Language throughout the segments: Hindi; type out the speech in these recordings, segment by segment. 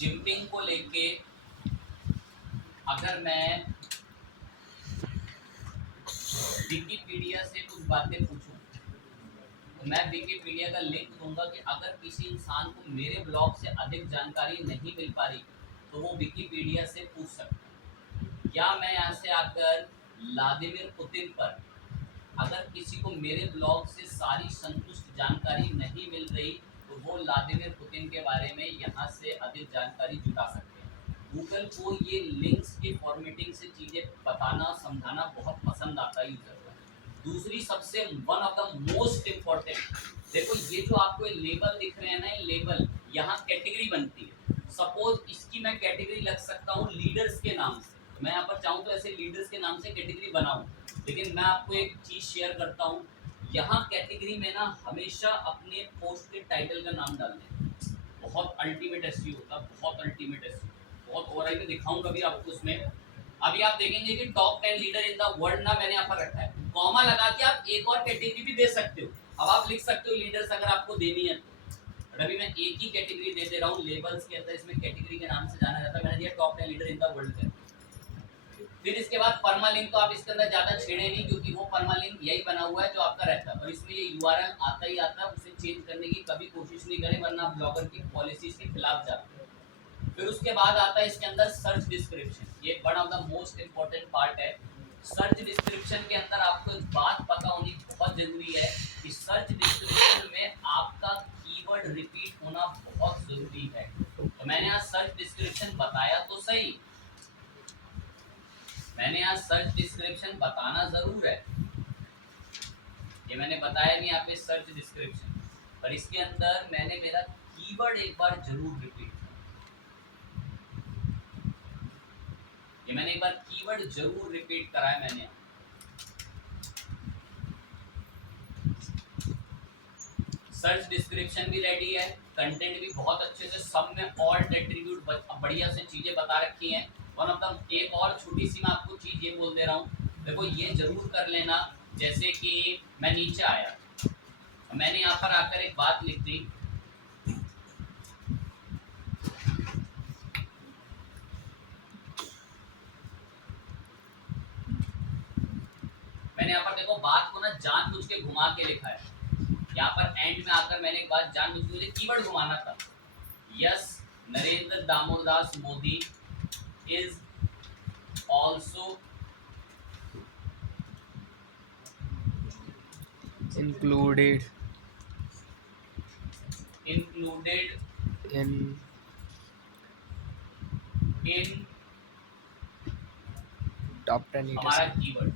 जिम्पिंग को लेके अगर मैं विकिपीडिया से कुछ बातें पूछूं तो मैं विकिपीडिया का लिंक दूंगा कि अगर किसी इंसान को मेरे ब्लॉग से अधिक जानकारी नहीं मिल पा रही तो वो विकिपीडिया से पूछ सकता है। या मैं यहाँ से आकर व्लादिमीर पुतिन पर अगर किसी को मेरे ब्लॉग से सारी संतुष्ट जानकारी नहीं मिल रही तो वो व्लादिमीर पुतिन के बारे में यहाँ से अधिक जानकारी जुटा सकते हैं। गूगल को ये लिंक्स के फॉर्मेटिंग से चीज़ें बताना समझाना बहुत पसंद आता है यूजर को। दूसरी सबसे one of the most important, देखो ये जो आपको लेबल दिख रहे हैं ना, ये लेबल यहाँ कैटेगरी बनती है। सपोज इसकी मैं कैटेगरी लग सकता हूँ लीडर्स के नाम से, तो मैं यहाँ पर चाहूँ तो ऐसे लीडर्स के नाम से कैटेगरी बनाऊँ। लेकिन मैं आपको एक चीज़ शेयर करता हूँ, यहाँ कैटेगरी में ना हमेशा अपने पोस्ट के टाइटल का नाम डालना है। बहुत अल्टीमेट एसईओ होता है, बहुत अल्टीमेट एसईओ, बहुत और मैं दिखाऊँ कभी आपको उसमें। अभी आप देखेंगे कि top 10 leader in the world ना मैंने यहाँ पर रखा है, कॉमा लगा के आप एक और कैटेगरी भी दे सकते हो। अब आप लिख सकते हो लीडर्स अगर आपको देनी है तो। अभी मैं एक ही कैटेगरी दे रहा हूँ लेबल्स के अंदर, इसमें कैटेगरी के नाम से जाना जाता है। मैंने दिया top 10 leader in the world के। फिर इसके बाद परमालिंक तो आप इसके अंदर ज्यादा छेड़े नहीं, क्योंकि वो परमालिंक यही बना हुआ है जो आपका रहता है, और इसमें ये यूआरएल आता ही आता है, उसे चेंज करने की कभी कोशिश नहीं करें वरना आप ब्लॉगर की पॉलिसीज के खिलाफ जाते हैं। फिर उसके बाद आता है इसके अंदर सर्च डिस्क्रिप्शन, ये one of the most important part है। सर्च डिस्क्रिप्शन के अंदर आपको एक बात पता होनी बहुत जरूरी है कि सर्च डिस्क्रिप्शन में आपका कीवर्ड रिपीट होना बहुत जरूरी है। तो मैंने यहाँ सर्च डिस्क्रिप्शन बताया तो सही, मैंने यहाँ सर्च डिस्क्रिप्शन बताना जरूर है, ये मैंने बताया नहीं यहाँ पे सर्च डिस्क्रिप्शन, पर इसके अंदर मैंने मेरा कीवर्ड एक बार जरूर रिपीट, ये मैंने एक बार कीवर्ड जरूर रिपीट करा है मैंने। सर्च डिस्क्रिप्शन भी रेडी है, कंटेंट भी बहुत अच्छे से, सब में ऑल्ट एट्रीब्यूट बढ़िया से चीजें बता रखी हैं। वन ऑफ द एक और छोटी सी मैं आपको चीज ये बोल दे रहा हूँ, देखो ये जरूर कर लेना, जैसे कि मैं नीचे आया, मैंने यहाँ पर आकर एक बात लिख दी, मैंने यहाँ पर देखो बात को ना जानबूझ के घुमा के लिखा है। यहाँ पर एंड में आकर मैंने एक बात जानबूझ के, मुझे कीवर्ड घुमाना था। Yes, Narendra Damodardas Modi is also included in top 10 leaders. हमारा keyword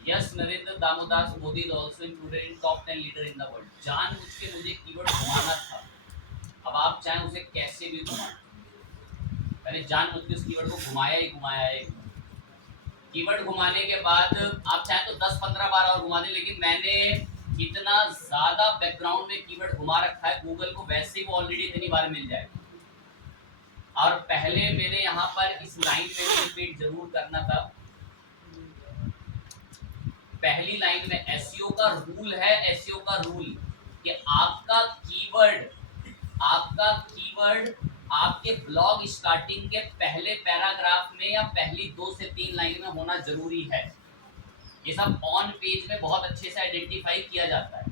yes Narendra Damodardas Modi is also included in top 10 leader in the world. जानबूझ के मुझे कीवर्ड घुमाना था, अब आप चाहें उसे कैसे भी घुमाएं, मैंने जानबूझ के उस कीवर्ड को घुमाया ही घुमाया है। कीवर्ड घुमाने के बाद आप चाहें तो 10-15 बार और घुमा दें, लेकिन मैंने इतना ज्यादा बैकग्राउंड में कीवर्ड घुमा रखा है, गूगल को वैसे ही वो ऑलरेडी इतनी बार मिल जाएगा। और पहले मेरे यहाँ पर इस लाइन में रिपीट जरूर करना था, पहली लाइन में एसईओ का रूल है, एसईओ का रूल कि आपका कीवर्ड आपके ब्लॉग स्टार्टिंग के पहले पैराग्राफ में या पहली 2 से 3 लाइन में होना जरूरी है। ये सब ऑन पेज में बहुत अच्छे से आइडेंटिफाई किया जाता है।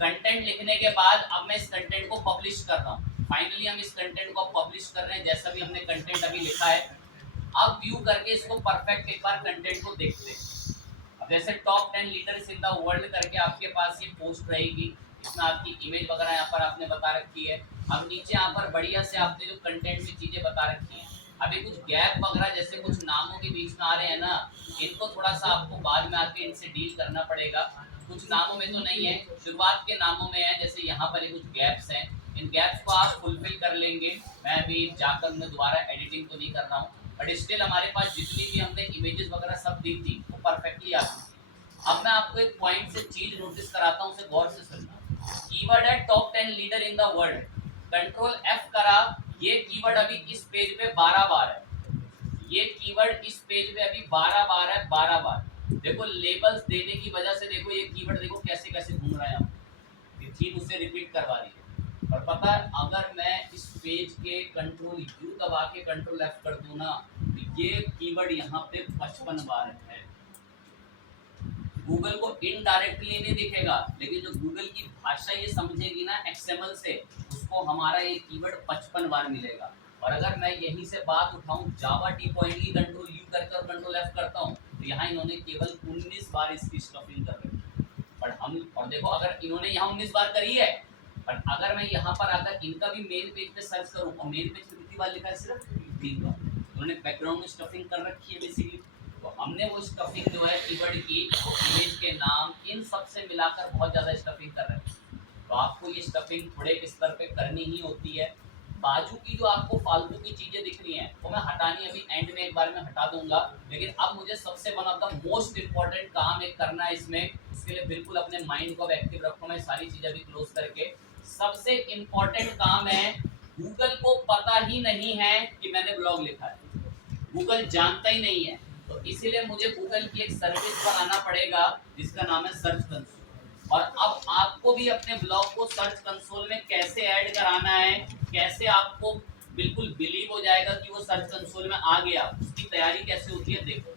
कंटेंट लिखने के बाद अब मैं इस कंटेंट को पब्लिश कर रहा हूँ, फाइनली हम इस कंटेंट को पब्लिश कर रहे हैं, जैसा भी हमने कंटेंट अभी लिखा है। अब व्यू करके इसको परफेक्ट एक बार कंटेंट को देखते हैं। अब जैसे top 10 leaders in the world करके आपके पास ये पोस्ट रहेगी, इसमें आपकी इमेज वगैरह यहाँ पर आपने बता रखी है। अब नीचे यहाँ पर बढ़िया से आपने जो कंटेंट में चीजें बता रखी हैं, अभी कुछ गैप वगैरह जैसे कुछ नामों के बीच में आ रहे हैं ना, इनको थोड़ा सा आपको बाद में आके इनसे डील करना पड़ेगा। कुछ नामों में तो नहीं है, शुरुआत के नामों में है, जैसे यहाँ पर कुछ गैप्स हैं, इन गैप्स को आप फुलफिल कर लेंगे। मैं अभी जाकर मैं दोबारा एडिटिंग तो नहीं कर रहा हूँ, बट स्टिल हमारे पास जितनी भी हमने इमेजेस वगैरह सब दी थी वो परफेक्टली आती थी। अब मैं आपको एक पॉइंट से चीज नोटिस कराता हूँ, उसे गौर से सुनना। कीवर्ड है top 10 leader in the world, control F करा, ये कीवर्ड अभी इस पेज पे 12 बार है, ये कीवर्ड इस पेज पे अभी 12 बार है, 12 बार। देखो लेबल्स देने की वजह से देखो ये कीवर्ड देखो कैसे कैसे घूम रहा है, ठीक उसे रिपीट करवा रही है। और पता है अगर मैं इस पेज के कंट्रोल यू दबा के कंट्रोल लेफ्ट कर दूं ना, तो ये कीवर्ड यहाँ पे 55 बार है। गूगल को इनडायरेक्टली नहीं दिखेगा, लेकिन जो गूगल की भाषा ये समझेगी ना एक्सएमएल से, उसको हमारा ये कीवर्ड 55 बार मिलेगा। और अगर मैं यहीं से बात उठाऊं जावा टी पॉइंट की कंट्रोल यू करके और कंट्रोल एफ करता हूं, तो यहाँ इन्होंने केवल 19 बार इसकी स्टफिंग कर रखी है। और देखो अगर इन्होंने यहाँ 19 बार करी है, पर अगर मैं यहाँ पर आकर इनका भी मेन पेज पे सर्च करूँ, और मेन पेज पे कितनी बार लिखा है, सिर्फ 3 बार। उन्होंने बैकग्राउंड में स्टफिंग कर रखी है बेसिकली। तो हमने वो स्टफिंग जो है कीवर्ड की, वो इमेज के नाम, इन सब से मिलाकर बहुत ज़्यादा स्टफिंग कर रखी है। तो आपको ये स्टफिंग थोड़े स्तर पे करनी ही होती है। बाजू की जो आपको फालतू की चीज़ें दिख रही हैं, वो मैं हटानी अभी एंड में एक बार में हटा दूंगा। लेकिन अब मुझे सबसे one of the most important काम एक करना है इसमें। इसके लिए बिल्कुल अपने माइंड को एक्टिव रखो। मैं सारी चीज़ें भी क्लोज करके, सबसे इम्पॉर्टेंट काम है, गूगल को पता ही नहीं है कि मैंने ब्लॉग लिखा है, गूगल जानता ही नहीं है। तो इसीलिए मुझे गूगल की एक सर्विस पर आना पड़ेगा जिसका नाम है सर्च कंसोल। और अब आपको भी अपने ब्लॉग को सर्च कंसोल में कैसे ऐड कराना है, कैसे आपको बिल्कुल बिलीव हो जाएगा कि वो सर्च कंसोल में आ गया, उसकी तैयारी कैसे होती है देखो।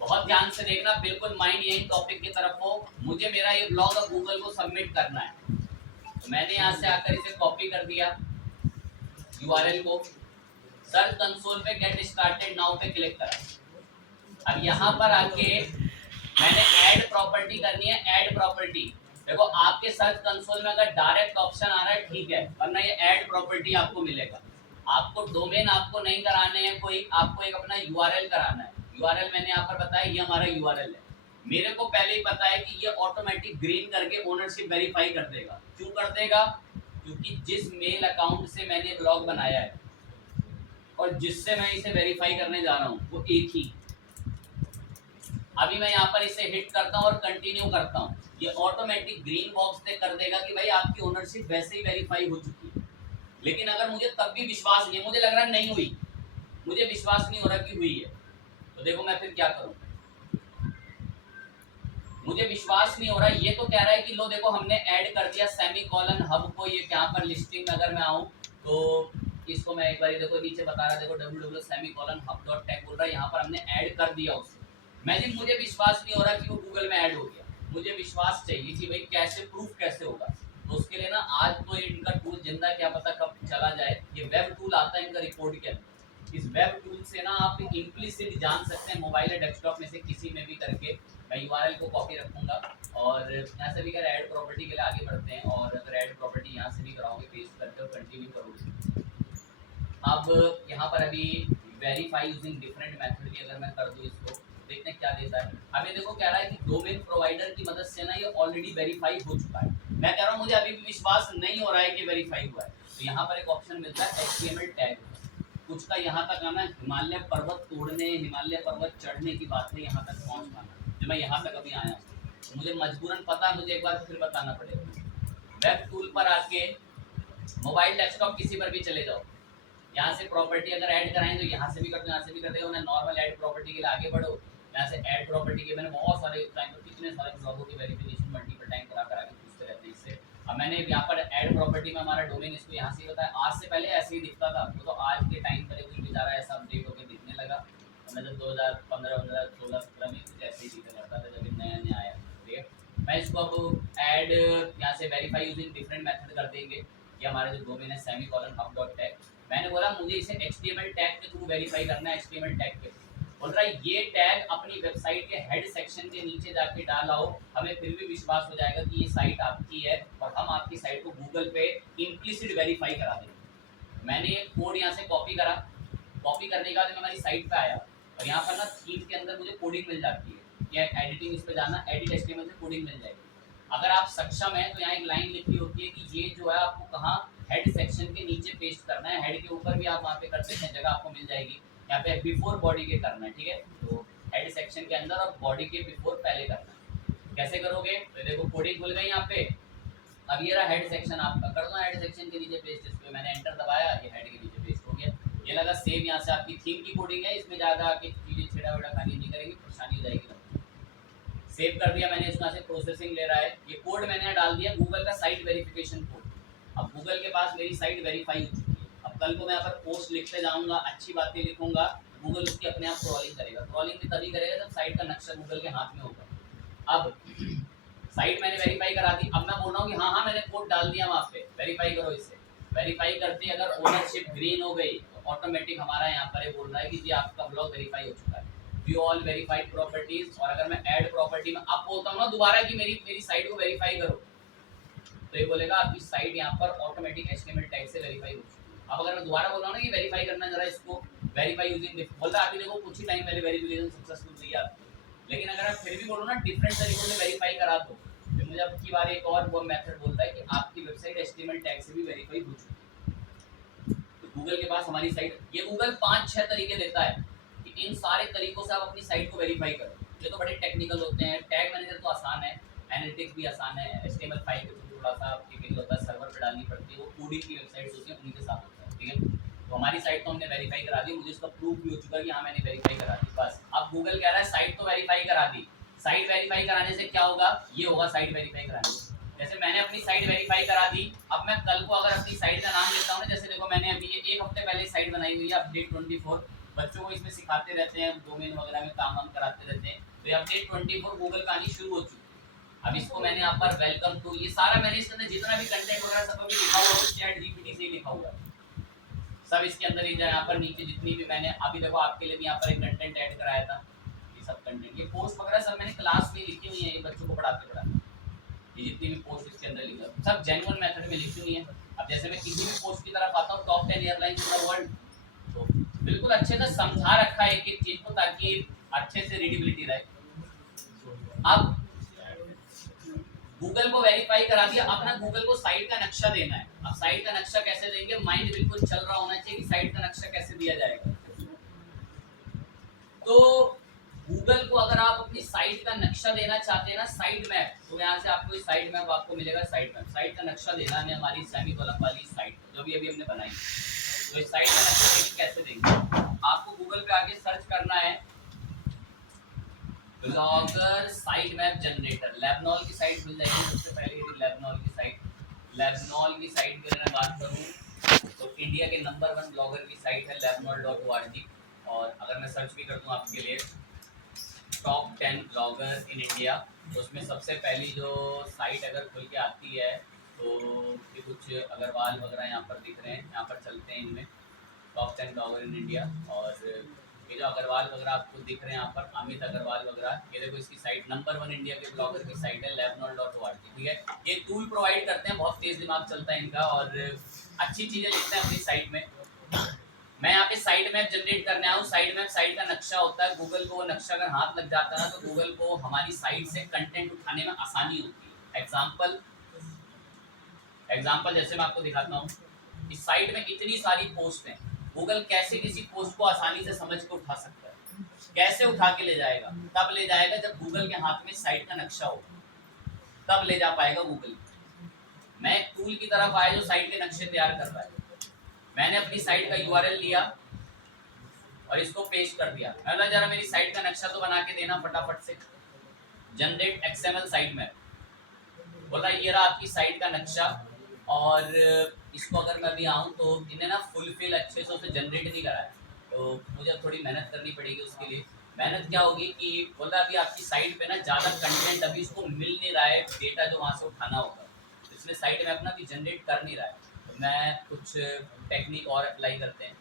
बहुत ध्यान से देखना, बिल्कुल माइंड यही टॉपिक की तरफ हो। मुझे मेरा ये ब्लॉग अब गूगल को सबमिट करना है। तो मैंने यहाँ से आकर इसे कॉपी कर दिया, यूआरएल को सर्च कंसोल पे गेट स्टार्टेड नाउ पे क्लिक करा। अब यहाँ पर आके मैंने ऐड प्रॉपर्टी करनी है। ऐड प्रॉपर्टी देखो, आपके सर्च कंसोल में अगर डायरेक्ट ऑप्शन आ रहा है ठीक है, वरना ये ऐड प्रॉपर्टी आपको मिलेगा। आपको डोमेन आपको नहीं कराने हैं कोई, आपको एक अपना यूआरएल कराना है। यूआरएल मैंने यहाँ पर बताया, ये हमारा यूआरएल है। मेरे को पहले ही पता है कि ये ऑटोमेटिक ग्रीन करके ओनरशिप वेरीफाई कर देगा। क्यों कर देगा? क्योंकि जिस मेल अकाउंट से मैंने ब्लॉग बनाया है और जिससे मैं इसे वेरीफाई करने जा रहा हूँ वो एक ही। अभी मैं यहाँ पर इसे हिट करता हूँ और कंटिन्यू करता हूँ, ये ऑटोमेटिक ग्रीन बॉक्स पे कर देगा कि भाई आपकी ओनरशिप वैसे ही वेरीफाई हो चुकी है। लेकिन अगर मुझे तब भी विश्वास नहीं है, मुझे लग रहा नहीं हुई, मुझे विश्वास नहीं हो रहा कि हुई है, तो देखो मैं फिर क्या करूँ। मुझे विश्वास नहीं हो रहा, ये तो कह रहा है कि लो देखो हमने ऐड कर दिया सेमीकोलन हब को। ये यहाँ पर लिस्टिंग में अगर मैं आऊँ तो इसको मैं एक बार देखो नीचे बता रहा है, देखो www.semicolon-hub.tag बोल रहा है, यहाँ पर हमने ऐड कर दिया उसे। मैजिक मुझे विश्वास नहीं हो रहा कि वो गूगल में ऐड हो गया। मुझे विश्वास चाहिए कि भाई कैसे प्रूफ कैसे होगा। तो उसके लिए ना आज तो इनका टूल जिंदा, क्या पता कब चला जाए। ये वेब टूल आता है इनका रिपोर्ट के अंदर। इस वेब टूल से ना आप इम्प्लिसिट जान सकते हैं मोबाइल या डेस्कटॉप में से किसी में भी करके। मैं यूआरएल को कॉपी रखूंगा और यहाँ से भी अगर ऐड प्रॉपर्टी के लिए आगे बढ़ते हैं, और अगर ऐड प्रॉपर्टी यहाँ से भी कराओगे पेस्ट करके और कंटिन्यू करोगे। अब यहाँ पर अभी वेरीफाई यूजिंग डिफरेंट मेथड की अगर मैं कर दूँ इसको, देखते हैं क्या देता है। अभी देखो कह रहा है कि डोमेन प्रोवाइडर की मदद से ना ये ऑलरेडी वेरीफाई हो चुका है। मैं कह रहा हूँ मुझे अभी भी विश्वास नहीं हो रहा है कि वेरीफाई हुआ है। तो यहाँ पर एक ऑप्शन मिलता है HTML टैग। कुछ का यहाँ तक आना, हिमालय पर्वत तोड़ने, हिमालय पर्वत चढ़ने की बात है, यहाँ तक पहुँच पाना। जो मैं यहाँ तक अभी आया हूँ, तो मुझे मजबूरन पता, मुझे एक बार फिर बताना पड़ेगा। वेब टूल पर आके मोबाइल डेस्कटॉप किसी पर भी चले जाओ, यहाँ से प्रॉपर्टी अगर ऐड कराएं तो यहाँ से भी कर दो, यहाँ से भी कर देगा। मैं नॉर्मल ऐड प्रॉपर्टी के लिए आगे बढ़ो, यहाँ से ऐड प्रॉपर्टी के मैंने बहुत सारे टाइम पर कितने सारे ब्लॉगों की वेरिफिकेशन मल्टीपल टाइम करा के पूछते रहते हैं इससे। अब मैंने यहाँ पर ऐड प्रॉपर्टी में हमारा डोमेन इसको यहाँ से बताया। आज से पहले ऐसे ही दिखता था, तो आज के टाइम पर कोई बेचारा ऐसा अपडेट होकर दिखने लगा। मैं जब 2015, 16, 17 में कुछ ऐसे ही दिखा करता था जब नया नया आया। ठीक है, मैं इसको अब ऐड यहाँ से वेरीफाई यूजिंग डिफरेंट मेथड कर देंगे। ये हमारा जो डोमेन है semicolon-hub.tag। मैंने बोला मुझे इसे HTML टैग के थ्रू वेरीफाई करना है। HTML टैग के बोल रहा है ये टैग अपनी वेबसाइट के हेड सेक्शन के नीचे जाके डालाओ, हमें फिर भी विश्वास हो जाएगा कि ये साइट आपकी है और हम आपकी साइट को गूगल पे इम्प्लिसिट वेरीफाई करा देंगे। मैंने ये कोड यहाँ से कॉपी करा, कॉपी करने के बाद मैं हमारी साइट पे आया और यहाँ पर ना थीम के अंदर मुझे कोडिंग मिल जाती है। या एडिटिंग इस पे जाना, एडिट HTML से कोडिंग मिल जाएगी। अगर आप सक्षम है तो यहाँ एक लाइन लिखी होती है कि ये जो है आपको कहाँ हेड सेक्शन के नीचे पेस्ट करना है। हेड के ऊपर भी आप वहाँ पे कर सकते हैं, जगह आपको मिल जाएगी। यहाँ पे बिफोर बॉडी के करना है, ठीक है। तो हेड सेक्शन के अंदर और बॉडी के बिफोर पहले करना है। कैसे करोगे? तो देखो कोडिंग खुल गई यहाँ पे। अब ये रहा हेड सेक्शन आपका, कर दो हेड सेक्शन के नीचे पेस्ट। इस पे मैंने एंटर दबाया, ये हेड के नीचे पेस्ट हो गया। ये लगा सेव। यहाँ से आपकी थीम की कोडिंग है, इसमें ज़्यादा आपकी चीज़ें छेड़ा वेड़ा खानी नहीं करेंगी, परेशानी हो जाएगी। सेव कर दिया मैंने, इसको यहाँ से प्रोसेसिंग ले रहा है, ये कोड मैंने यहाँ डाल दिया गूगल का साइट वेरिफिकेशन कोड। अब गूगल के पास मेरी साइट वेरीफाई हो चुकी है। अब कल को मैं यहाँ पर पोस्ट लिखते जाऊंगा, अच्छी बातें लिखूंगा, गूगल उसकी अपने आप क्रॉलिंग करेगा। क्रॉलिंग भी तभी करेगा जब साइट का नक्शा गूगल के हाथ में होगा। अब साइट मैंने वेरीफाई करा दी, अब मैं बोल रहा हूँ कि हाँ हाँ मैंने कोड डाल दिया वहाँ पे, वेरीफाई करो इसे। वेरीफाई करते अगर ओनरशिप ग्रीन हो गई तो ऑटोमेटिक हमारा यहाँ पर ये बोल रहा है कि जी आपका ब्लॉग वेरीफाई हो चुका है, व्यू ऑल वेरीफाइड प्रॉपर्टीज। और अगर मैं ऐड प्रॉपर्टी में अब बोलता हूँ ना दोबारा कि मेरी साइट को वेरीफाई करो, तो ये बोलेगा आपकी साइट यहाँ पर ऑटोमेटिक एचटीएमएल टैग से वेरीफाई हो चुकी है। अब अगर मैं दोबारा बोल रहा हूँ ना कि वेरीफाई करना जरा इसको, वेरीफाई यूजिंग बोल रहा है अभी देखो कुछ ही टाइम पहले वेरिफिकेशन सक्सेसफुल हुई है आपकी, लेकिन अगर आप फिर भी बोलो ना डिफरेंट तरीकों से वेरीफाई करा दो, तो मुझे अब की बार एक और वो मेथड बोलता है कि आपकी वेबसाइट एचटीएमएल टैग से भी वेरीफाई हो चुकी है। तो गूगल के पास हमारी साइट, ये गूगल 5-6 तरीके देता है कि इन सारे तरीकों से आप अपनी साइट को वेरीफाई करो। ये तो बड़े टेक्निकल होते हैं, टैग मैनेजर तो आसान है, एनालिटिक्स भी आसान है, एचटीएमएल फाइल के थ्रू थोड़ा सा टिपिकल होता है, सर्वर पे डालनी पड़ती है, वो कोडिंग की वेबसाइट्स होती हैं उनके साथ होता है, ठीक है। तो हमारी साइट तो हमने वेरीफाई करा दी, मुझे इसका प्रूफ भी हो चुका है कि हाँ मैंने वेरीफाई करा दी। बस अब गूगल कह रहा है साइट तो वेरीफाई करा दी, साइट वेरीफाई कराने से क्या होगा, ये होगा साइट वेरीफाई कराने से। जैसे मैंने अपनी साइट वेरीफाई करा दी, अब मैं कल को अगर अपनी साइट का नाम लिखता हूँ ना, जैसे देखो मैंने अभी ये 1 हफ्ते पहले साइट बनाई हुई है अपडेट 24, बच्चों को इसमें सिखाते रहते हैं, डोमेन वगैरह में काम वाम कराते रहते हैं, तो ये अपडेट 24 गूगल का आनी शुरू हो चुकी है। अब इसको मैंने यहाँ पर वेलकम टू, ये सारा मैंने इसके अंदर जितना भी कंटेंट वगैरह सब अभी लिखा हुआ है चैट जीपीटी से ही लिखा हुआ है सब इसके अंदर ही। यहाँ पर नीचे जितनी भी मैंने अभी देखो आपके लिए भी यहाँ पर एक कंटेंट ऐड कराया था, ये सब कंटेंट, ये पोस्ट वगैरह सब मैंने क्लास में लिखी हुई है, ये बच्चों को पढ़ाते, ये जितनी भी पोस्ट इसके अंदर लिखा सब जेन्युइन मेथड में लिखी हुई है। अब जैसे मैं किसी भी पोस्ट की तरफ आता हूँ, top 10 airlines in the world, तो बिल्कुल अच्छे से समझा रखा है एक एक चीज को ताकि अच्छे से रीडेबिलिटी रहे। अब गूगल को वेरीफाई करा दिया, अपना गूगल को साइट का नक्शा देना है। अब साइट का नक्शा कैसे देंगे, माइंड बिल्कुल चल रहा होना चाहिए कि साइट का नक्शा कैसे दिया जाएगा। तो गूगल को अगर आप अपनी साइट का नक्शा देना चाहते हैं ना, साइट मैप, तो यहाँ से आपको साइट मैप आपको मिलेगा, साइट मैप, साइट का नक्शा देना है हमारी सेमी कॉलम वाली साइट जो भी अभी हमने बनाई। तो इस साइट का नक्शा कैसे देंगे, आपको गूगल पे आके सर्च करना है ब्लॉगर साइट मैप जनरेटर, लेबनॉल की साइट मिल जाएगी सबसे पहले। यदि लेबनॉल की साइट की अगर मैं बात करूँ तो इंडिया के नंबर 1 ब्लॉगर की साइट है lebanon.org। और अगर मैं सर्च भी कर दूँ आपके लिए टॉप 10 ब्लॉगर इन इंडिया, तो उसमें सबसे पहली जो साइट अगर खुल के आती है तो ये कुछ अग्रवाल वगैरह यहाँ पर दिख रहे हैं, यहाँ पर चलते हैं इनमें, टॉप 10 ब्लॉगर इन इंडिया। और ये जो अग्रवाल वगैरह आपको दिख रहे हैं यहाँ पर, अमित अग्रवाल वगैरह, ये देखो इसकी साइट नंबर 1 इंडिया के ब्लॉगर की साइट है lebanon.org, ठीक है। ये टूल प्रोवाइड करते हैं, बहुत तेज दिमाग चलता है इनका और अच्छी चीज़ें लिखते हैं अपनी साइट में। मैं यहाँ पे साइट मैप जनरेट करने आया हूँ। साइट मैप साइट का नक्शा होता है, गूगल को वो नक्शा अगर हाथ लग जाता है ना तो गूगल को हमारी साइट से कंटेंट उठाने में आसानी होती है। एग्जाम्पल जैसे मैं आपको दिखाता हूँ, इस साइट में इतनी सारी पोस्ट हैं, गूगल कैसे किसी पोस्ट को आसानी से समझ के उठा सकता है, कैसे उठा के ले जाएगा, तब ले जाएगा जब गूगल के हाथ में साइट का नक्शा होगा, तब ले जा पाएगा गूगल। मैं एक टूल की तरफ आया जो साइट के नक्शे तैयार कर रहा है, मैंने अपनी साइट का यूआरएल लिया और इसको पेस्ट कर दिया, मैं जरा मेरी साइट का नक्शा तो बना के देना फटाफट से, जनरेट एक्सएमएल साइट मैप, बोला ये रहा आपकी साइट का नक्शा। और इसको अगर मैं अभी आऊँ तो इन्हें ना फुलफिल अच्छे से उसे जनरेट नहीं करा है, तो मुझे थोड़ी मेहनत करनी पड़ेगी उसके लिए। मेहनत क्या होगी कि बोल रहा अभी आपकी साइट पे ना ज़्यादा कंटेंट अभी इसको मिल नहीं रहा है, डेटा जो वहाँ से उठाना होगा, इसलिए साइट में अपना भी जनरेट कर नहीं रहा है। तो मैं कुछ टेक्निक और अप्लाई करते हैं।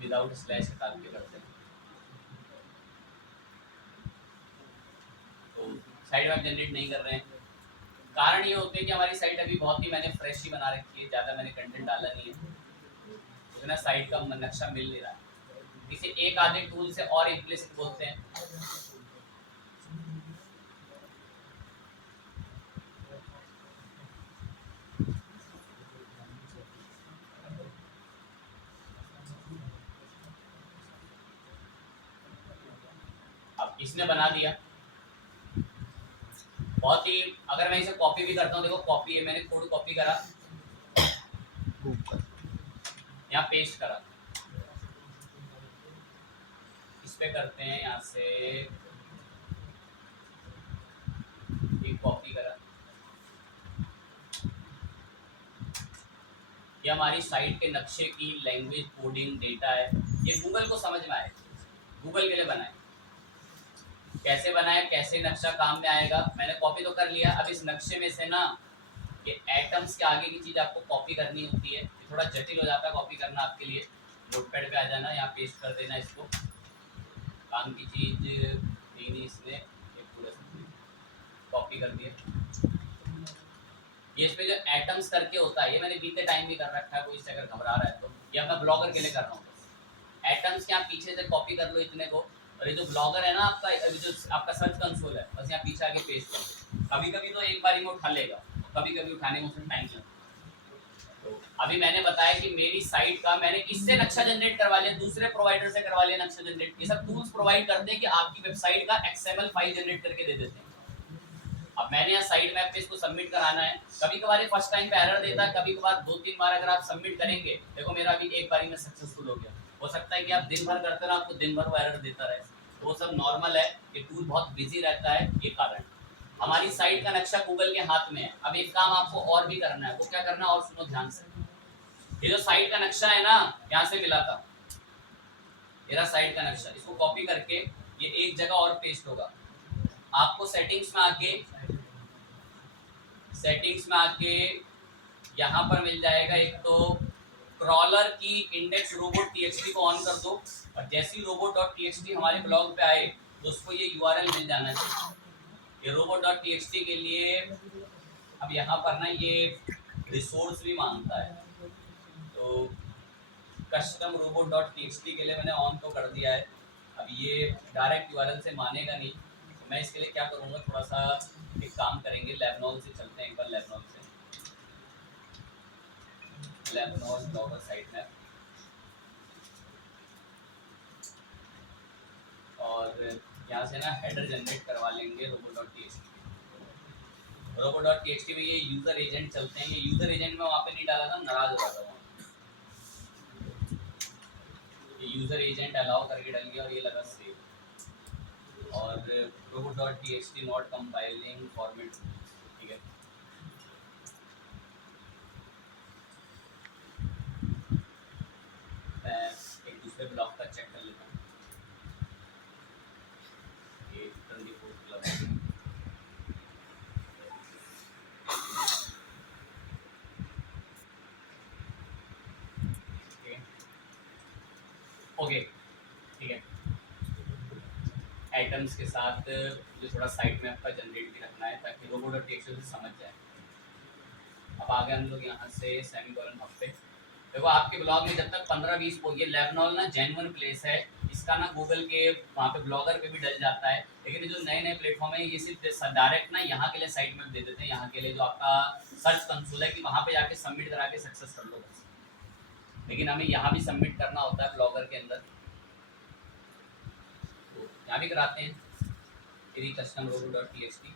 विदाउट स्लैश निकाल के करते हैं, तो साइट मैप जनरेट नहीं कर रहे हैं। कारण ये होते हैं कि हमारी साइट अभी बहुत ही मैंने फ्रेश ही बना रखी है, ज़्यादा मैंने कंटेंट डाला नहीं है, तो ना साइट का नक्शा मिल नहीं रहा है। इसे एक आधे टूल से और इम्प्लिसिट बोलते हैं। अब इसने बना दिया बहुत ही, अगर मैं इसे कॉपी भी करता हूँ, देखो कॉपी है, मैंने कोड कॉपी करा, यहाँ पेस्ट करा, इस पे करते हैं यहाँ से एक कॉपी करा, ये हमारी साइट के नक्शे की लैंग्वेज कोडिंग डेटा है। ये गूगल को समझ में आए, गूगल के लिए बनाए, कैसे बनाए, कैसे नक्शा काम में आएगा। मैंने कॉपी तो कर लिया, अब इस नक्शे में से ना ये एटम्स के आगे की चीज़ आपको कॉपी करनी होती है, ये थोड़ा जटिल हो जाता है कॉपी करना आपके लिए। नोटपैड पे आ जाना, यहाँ पेस्ट कर देना इसको, काम की चीज़ थी नहीं इसमें, एक पूरा कॉपी कर दिया। ये इसमें जो एटम्स करके होता है, ये मैंने बीते टाइम भी कर रखा है, कोई इससे अगर घबरा रहा है तो, या मैं ब्लॉगर के लिए कर रहा हूँ। एटम्स के आप पीछे से कॉपी कर लो इतने को, और ये जो ब्लॉगर है ना आपका, अभी जो आपका सर्च कंसोल है, बस यहाँ पीछे आके पेस्ट करो। कभी कभी तो एक बारी में उठा लेगा, कभी कभी उठाने में उसमें टाइम लगता है। तो अभी मैंने बताया कि मेरी साइट का मैंने किससे नक्शा जनरेट करवा लिया, दूसरे प्रोवाइडर से करवा लिया नक्शा जनरेट। ये सब टूल्स प्रोवाइड करते हैं कि आपकी वेबसाइट का XML फाइल जनरेट करके दे देते हैं। अब मैंने यहाँ साइट मैप पे इसको सबमिट कराना है, कभी कभार ये फर्स्ट टाइम पे एरर देता है, कभी कभार 2-3 बार अगर आप सबमिट करेंगे, देखो मेरा अभी एक बारी में सक्सेसफुल हो गया। हो सकता है कि आप दिन भर करते रहो, आपको दिन भर वो एरर देता रहे, तो वो सब नॉर्मल है, ये टूल बहुत बिजी रहता है, ये कारण। हमारी साइट का नक्शा गूगल के हाथ में है। अब एक काम आपको और भी करना है, वो क्या करना है और सुनो ध्यान से। ये जो साइट का नक्शा है ना, यहाँ से मिला था मेरा साइट का नक्शा, इसको कॉपी करके ये एक जगह और पेस्ट होगा। आपको सेटिंग्स में आके यहाँ पर मिल जाएगा, एक तो क्रॉलर की इंडेक्स robot.txt को ऑन कर दो, और जैसी robot.txt हमारे ब्लॉग पे आए तो उसको ये URL मिल जाना चाहिए। ये robot.txt के लिए अब यहाँ पर ना ये रिसोर्स भी मांगता है, तो कस्टम robot.txt के लिए मैंने ऑन तो कर दिया है। अब ये डायरेक्ट URL से मानेगा नहीं, तो मैं इसके लिए क्या करूँगा, थोड़ा सा एक काम करेंगे, लैबनॉल से चलते हैं एक बार, लैबनॉल ब्लॉगर साइट मैप, और यहाँ से ना हेडर जनरेट करवा लेंगे robot.txt। robot.txt में ये यूज़र एजेंट चलते हैं, ये यूज़र एजेंट में वहाँ पे नहीं डाला था, नाराज हो रहा था। ये यूज़र एजेंट अलाउ करके डाल गया और ये लगा सेव, और robot.txt नॉट कंपाइलिंग फॉर्मेट, ठीक है। मैं एक दूसरे ब्लॉग का चेक कर लेता हूँ, ये 24 क्लब ओके, ठीक है। आइटम्स के साथ मुझे थोड़ा साइट मैप का जनरेट भी रखना है ताकि robot.txt से समझ जाए। अब आ गए हम लोग यहाँ से सेमीकोलन हफ्ते। देखो आपके ब्लॉग में जब तक 15-20 हो, ये लैबनॉल ना जेन्युइन प्लेस है, इसका ना गूगल के वहाँ पे ब्लॉगर पे भी डल जाता है, लेकिन ये जो नए नए प्लेटफॉर्म है ये सिर्फ डायरेक्ट ना यहाँ के लिए साइट मैप दे देते हैं, यहाँ के लिए जो आपका सर्च कंसोल है कि वहाँ पे जाके सबमिट करा के सक्सेस कर लो बस। लेकिन हमें यहाँ भी सबमिट करना होता है ब्लॉगर के अंदर, तो यहाँ भी कराते हैं यदि कस्टम robot.txt।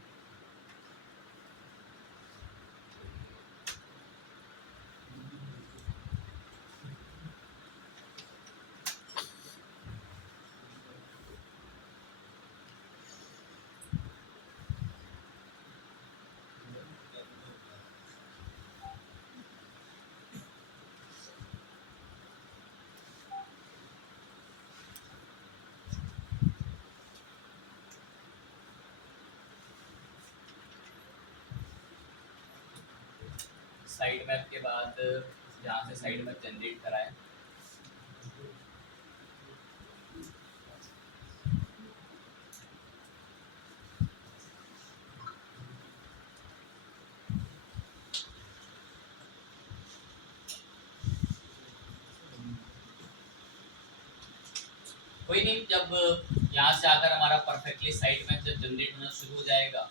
साइड मैप के बाद जहाँ से साइड मैप जनरेट कराएं, कोई नहीं, जब यहाँ से आकर हमारा परफेक्टली साइट मैप जब जनरेट होना शुरू हो जाएगा,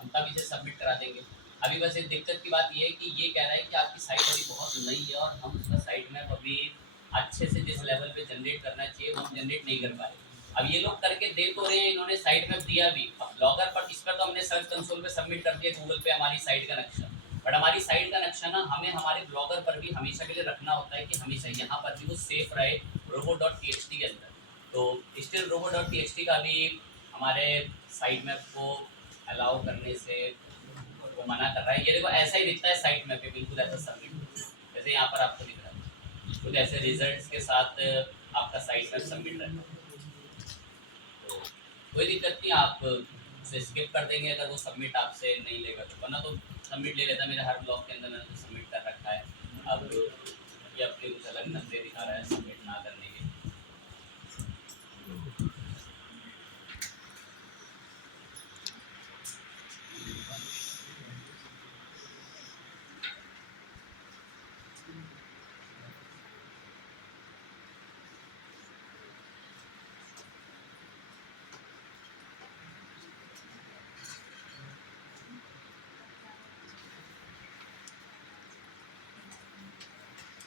हम तब इसे सबमिट करा देंगे। अभी बस एक दिक्कत की बात ये है कि ये कह रहा है कि आपकी साइट अभी बहुत नई है और हम उसका साइट मैप अभी अच्छे से जिस लेवल पे जनरेट करना चाहिए वो हम जनरेट नहीं कर पाए। अब ये लोग करके दे तो रहे हैं, इन्होंने साइट मैप दिया भी, अब ब्लॉगर पर इस पर तो हमने सर्च कंसोल पे सबमिट कर दिया गूगल पे हमारी साइट का नक्शा, बट हमारी साइट का नक्शा ना हमें हमारे ब्लॉगर पर भी हमेशा के लिए रखना होता है कि हमेशा यहाँ पर भी वो सेफ रहे robo.txt के अंदर। तो स्टिल robo.txt का भी हमारे साइट मैप को अलाउ करने से वो मना कर रहा है। ये देखो ऐसा ही दिखता है साइट मैप पे, बिल्कुल ऐसा सबमिट जैसे यहाँ पर आपको दिख रहा है, कुछ ऐसे रिजल्ट्स के साथ आपका साइट मैप सबमिट रहता है। तो कोई दिक्कत नहीं, आप उसे स्किप कर देंगे अगर वो सबमिट आपसे नहीं लेगा तो, वरना तो सबमिट ले लेता। मेरे हर ब्लॉग के अंदर मैंने तो सबमिट कर रखा है। अब ये अपने कुछ अलग नखरे दिखा रहा है सबमिट ना करने के।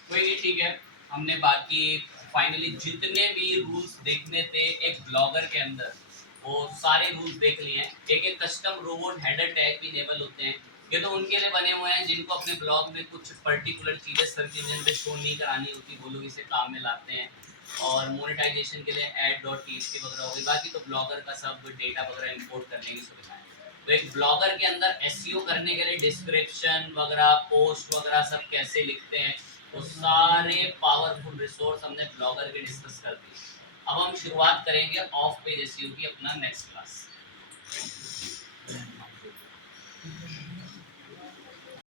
कोई नहीं, ठीक है। हमने बाकी फाइनली जितने भी रूल्स देखने थे एक ब्लॉगर के अंदर, वो सारे रूल्स देख लिए हैं। एक एक कस्टम रोबोट हेडर टैग भी इनेबल होते हैं, ये तो उनके लिए बने हुए हैं जिनको अपने ब्लॉग में कुछ पर्टिकुलर चीज़ें सर्च इंजन पे शो नहीं करानी होती, वो लोग इसे काम में लाते हैं। और मोनेटाइजेशन के लिए ad.txt वगैरह हो गई, बाकी तो ब्लॉगर का सब डेटा वगैरह इंपोर्ट करने की सुविधा है। तो एक ब्लॉगर के अंदर एसईओ करने के लिए डिस्क्रिप्शन वगैरह, पोस्ट वगैरह सब कैसे लिखते हैं, वो सारे पावरफुल रिसोर्स हमने ब्लॉगर के डिस्कस कर दिए। अब हम शुरुआत करेंगे ऑफ पेज एसईओ की, अपना नेक्स्ट क्लास।